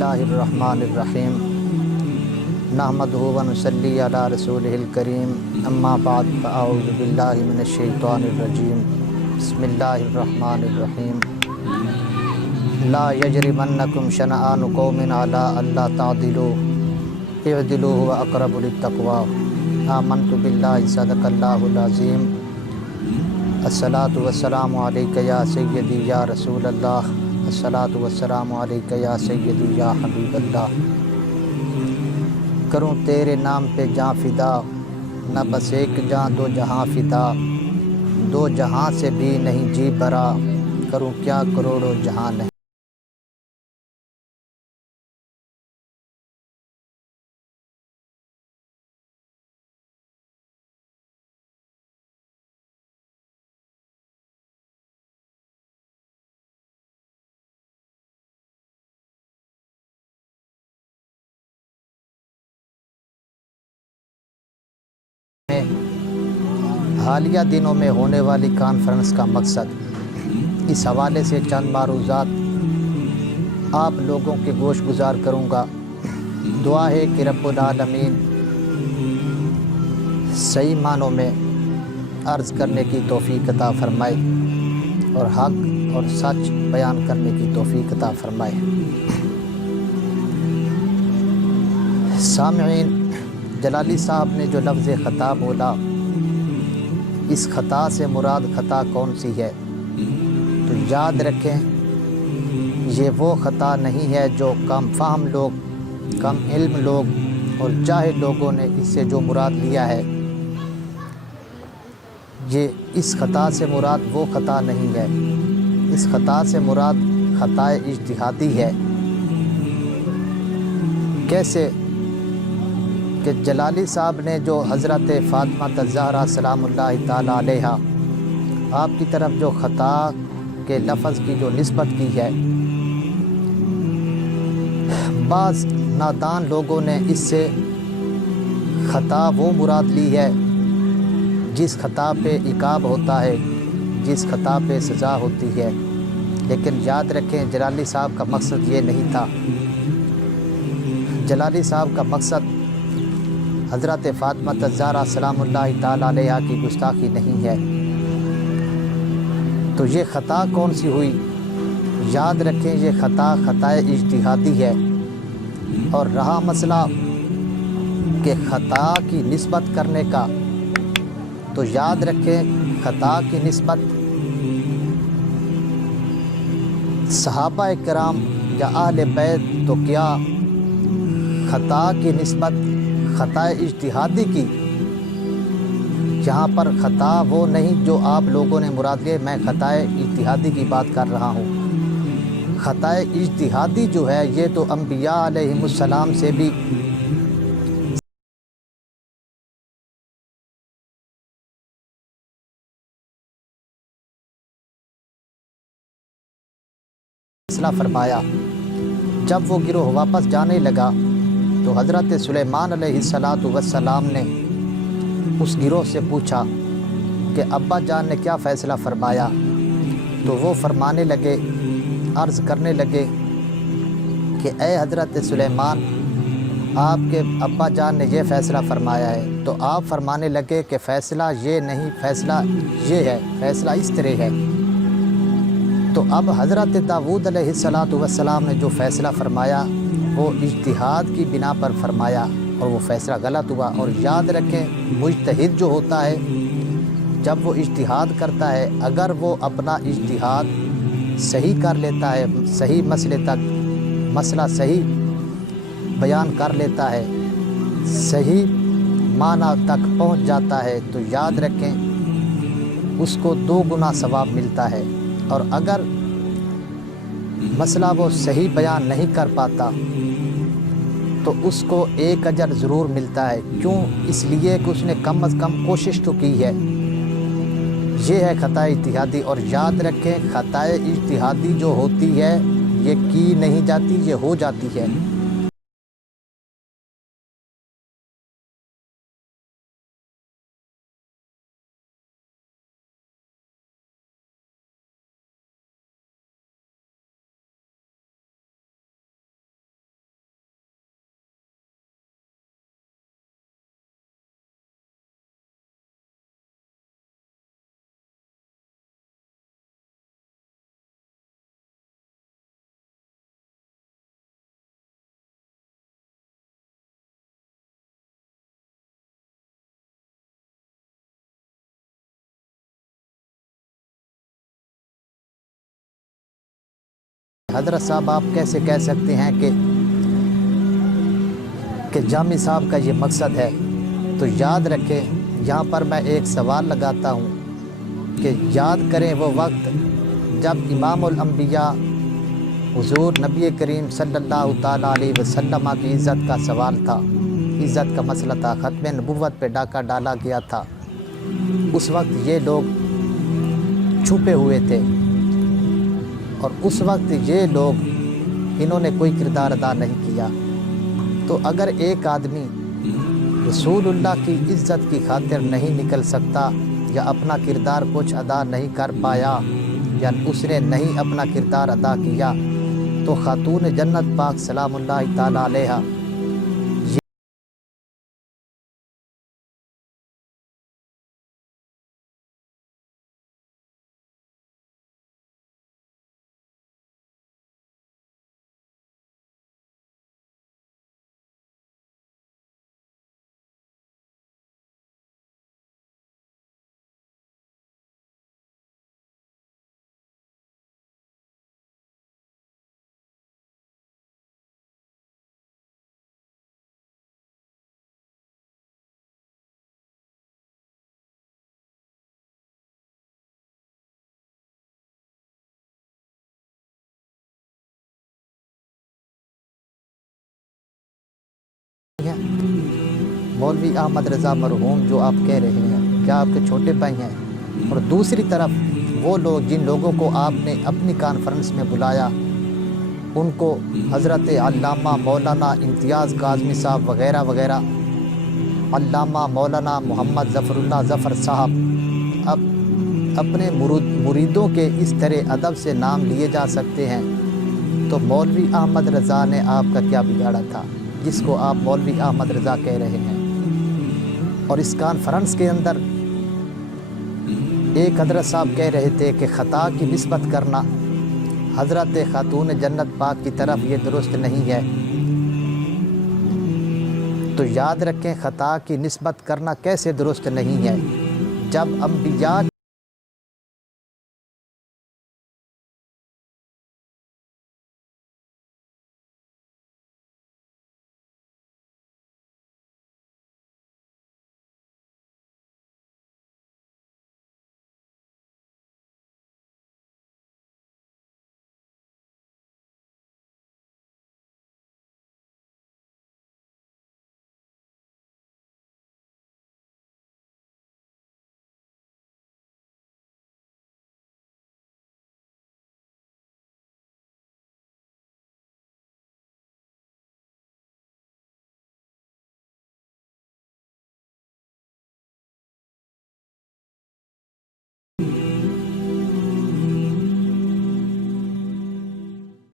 اللہ الرحمن الرحیم نحمدہ و نصلی علی رسولہ الکریم اما بعد فاعوذ باللہ من الشیطان الرجیم بسم اللہ الرحمن الرحیم لا یجرمنکم شنآن قوم علی الا تعدلوا اعدلوا هو اقرب للتقوی آمنت باللہ صدق اللہ العظیم الصلاۃ والسلام علیک یا سیدی یا رسول اللہ الصلاۃ والسلام علیک یا سیدی یا حبیب اللہ۔ کروں تیرے نام پہ جاں فدا، نہ بس ایک جاں دو جہاں فدا، دو جہاں سے بھی نہیں جی برا، کروں کیا کروڑوں جہاں نہیں۔ حالیہ دنوں میں ہونے والی کانفرنس کا مقصد، اس حوالے سے چند معروضات آپ لوگوں کے گوش گزار کروں گا۔ دعا ہے کہ رب العالمین صحیح معنوں میں عرض کرنے کی توفیق عطا فرمائے اور حق اور سچ بیان کرنے کی توفیق عطا فرمائے۔ سامعین، جلالی صاحب نے جو لفظ خطا بولا، اس خطا سے مراد خطا کون سی ہے؟ تو یاد رکھیں، یہ وہ خطا نہیں ہے جو کم فہم لوگ، کم علم لوگ اور جاہل لوگوں نے اس سے جو مراد لیا ہے، یہ اس خطا سے مراد وہ خطا نہیں ہے۔ اس خطا سے مراد خطائے اجتہادی ہے۔ کیسے کہ جلالی صاحب نے جو حضرت فاطمہ الزہرا سلام اللہ تعالیٰ علیہا آپ کی طرف جو خطا کے لفظ کی جو نسبت کی ہے، بعض نادان لوگوں نے اس سے خطا وہ مراد لی ہے جس خطا پہ عقاب ہوتا ہے، جس خطا پہ سزا ہوتی ہے۔ لیکن یاد رکھیں، جلالی صاحب کا مقصد یہ نہیں تھا۔ جلالی صاحب کا مقصد حضرت فاطمہ الزہرا سلام اللہ تعالیٰ علیہا کی گستاخی نہیں ہے۔ تو یہ خطا کون سی ہوئی؟ یاد رکھیں، یہ خطا خطائے اجتہادی ہے۔ اور رہا مسئلہ کہ خطا کی نسبت کرنے کا، تو یاد رکھیں خطا کی نسبت صحابہ کرام یا اہل بیت تو کیا، خطا کی نسبت خطائے اجتہادی کی، یہاں پر خطا وہ نہیں جو آپ لوگوں نے مراد لیے۔ میں خطائے اجتہادی کی بات کر رہا ہوں۔ خطائے اجتہادی جو ہے، یہ تو انبیاء علیہم السلام سے بھی فیصلہ فرمایا۔ جب وہ گروہ واپس جانے لگا تو حضرت سلیمان علیہ السلام نے اس گروہ سے پوچھا کہ ابا جان نے کیا فیصلہ فرمایا؟ تو وہ فرمانے لگے، عرض کرنے لگے کہ اے حضرت سلیمان، آپ کے ابا جان نے یہ فیصلہ فرمایا ہے۔ تو آپ فرمانے لگے کہ فیصلہ یہ نہیں، فیصلہ یہ ہے، فیصلہ اس طرح ہے۔ تو اب حضرت داؤد علیہ السلام نے جو فیصلہ فرمایا، وہ اجتہاد کی بنا پر فرمایا اور وہ فیصلہ غلط ہوا۔ اور یاد رکھیں، مجتہد جو ہوتا ہے، جب وہ اجتہاد کرتا ہے، اگر وہ اپنا اجتہاد صحیح کر لیتا ہے، صحیح مسئلہ صحیح بیان کر لیتا ہے، صحیح معنی تک پہنچ جاتا ہے، تو یاد رکھیں اس کو 2 گنا ثواب ملتا ہے۔ اور اگر مسئلہ وہ صحیح بیان نہیں کر پاتا تو اس کو 1 اجر ضرور ملتا ہے۔ کیوں؟ اس لیے کہ اس نے کم از کم کوشش تو کی ہے۔ یہ ہے خطا اجتہادی۔ اور یاد رکھیں، خطا اجتہادی جو ہوتی ہے، یہ کی نہیں جاتی، یہ ہو جاتی ہے۔ حضرت صاحب آپ کیسے کہہ سکتے ہیں کہ جامی صاحب کا یہ مقصد ہے؟ تو یاد رکھیں، یہاں پر میں ایک سوال لگاتا ہوں کہ یاد کریں وہ وقت جب امام الانبیاء حضور نبی کریم صلی اللہ تعالیٰ علیہ وسلم کی عزت کا سوال تھا، عزت کا مسئلہ تھا، ختم نبوت پہ ڈاکہ ڈالا گیا تھا۔ اس وقت یہ لوگ چھپے ہوئے تھے، اور اس وقت یہ لوگ انہوں نے کوئی کردار ادا نہیں کیا۔ تو اگر ایک آدمی رسول اللہ کی عزت کی خاطر نہیں نکل سکتا، یا اپنا کردار کچھ ادا نہیں کر پایا، یا اس نے نہیں اپنا کردار ادا کیا، تو خاتون جنت پاک سلام اللہ تعالیٰ علیہ مولوی احمد رضا مرحوم جو آپ کہہ رہے ہیں، کیا آپ کے چھوٹے بھائی ہیں؟ اور دوسری طرف وہ لوگ جن لوگوں کو آپ نے اپنی کانفرنس میں بلایا، ان کو حضرت علامہ مولانا امتیاز کاظمی صاحب وغیرہ وغیرہ، علامہ مولانا محمد ظفر اللہ ظفر صاحب، اب اپنے مریدوں کے اس طرح ادب سے نام لیے جا سکتے ہیں، تو مولوی احمد رضا نے آپ کا کیا بگاڑا تھا جس کو آپ مولوی احمد رضا کہہ رہے ہیں؟ اور اس کانفرنس کے اندر ایک حضرت صاحب کہہ رہے تھے کہ خطا کی نسبت کرنا حضرت خاتون جنت پاک کی طرف یہ درست نہیں ہے۔ تو یاد رکھیں، خطا کی نسبت کرنا کیسے درست نہیں ہے؟ جب انبیاء